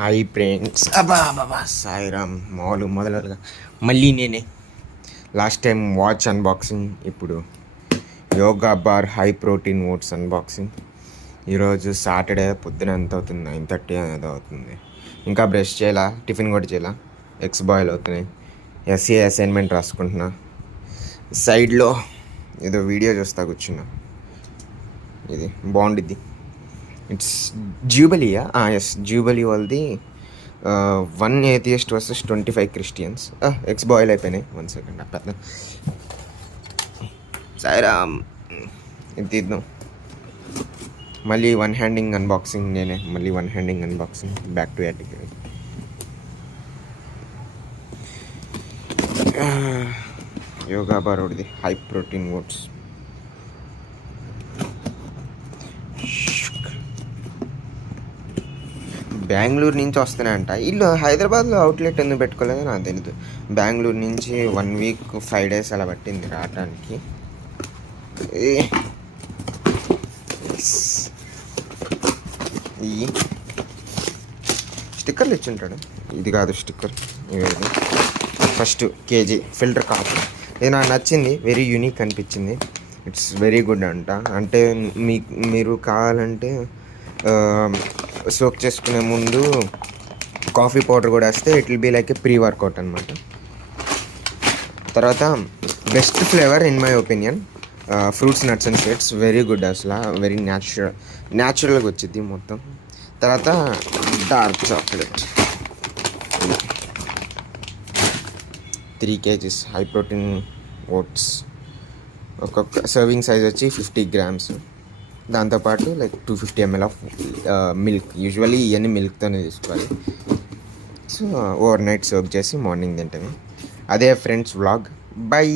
Hi friends, అబ్బా బాబా సాయిరామ్ మొదలుగా మళ్ళీ నేనే. లాస్ట్ టైం వాచ్ అన్బాక్సింగ్, ఇప్పుడు yoga bar high protein oats unboxing. ఈరోజు సాటర్డే పొద్దున ఎంత అవుతుంది? 9:30 అనేది అవుతుంది. ఇంకా బ్రష్ చేయాలా, టిఫిన్ కూడా చేయాలా, ఎగ్స్ బాయిల్ అవుతున్నాయి. ఎస్ఏ అసైన్మెంట్ రాసుకుంటున్నా. సైడ్లో ఏదో వీడియో చూస్తా కూర్చున్నా. ఇది బాగుండిద్ది. ఇట్స్ జూబలియా? ఎస్, జూబలీ వాళ్ళది 1 atheist versus 25 Christians. Eggs boil అయిపోయినాయి. 1 సెకండ్ పెద్ద సాయిరామ్. ఇది తీద్దాం. మళ్ళీ వన్ హ్యాండింగ్ అన్బాక్సింగ్ నేనే. మళ్ళీ one handing unboxing. Back to attic. Yoga Bar ఒకటిది హై ప్రోటీన్ ఓట్స్. బెంగళూరు నుంచి వస్తున్నాయంట. వీళ్ళు హైదరాబాద్లో అవుట్లెట్ ఎందుకు పెట్టుకోలేదో నాకు తెలీదు. బెంగళూరు నుంచి 1 వీక్ 5 డేస్ అలా పట్టింది రావడానికి. ఈ స్టిక్కర్లు ఇచ్చుంటాడు. ఇది కాదు స్టిక్కర్, ఇవేది ఫస్ట్ కేజీ ఫిల్టర్ కాఫీ. ఇది నాకు నచ్చింది, వెరీ యూనిక్ అనిపించింది. ఇట్స్ వెరీ గుడ్ అంట. అంటే మీరు కావాలంటే సోక్ చేసుకునే ముందు కాఫీ పౌడర్ కూడా వేస్తే it will be like a pre workout అనమాట. తర్వాత best flavour in my opinion fruits, nuts and seeds. Very good, అసలు వెరీ న్యాచురల్గా వచ్చింది మొత్తం. తర్వాత dark chocolate 3 kgs high protein oats. ఒక్కొక్క సర్వింగ్ సైజ్ వచ్చి 50 grams. దాంతోపాటు like 250 ml of milk. Usually ఇవన్నీ మిల్క్తోనే తీసుకోవాలి. సో ఓవర్ నైట్ సోక్ చేసి మార్నింగ్ తింటాను. అదే ఫ్రెండ్స్ వ్లాగ్. బై.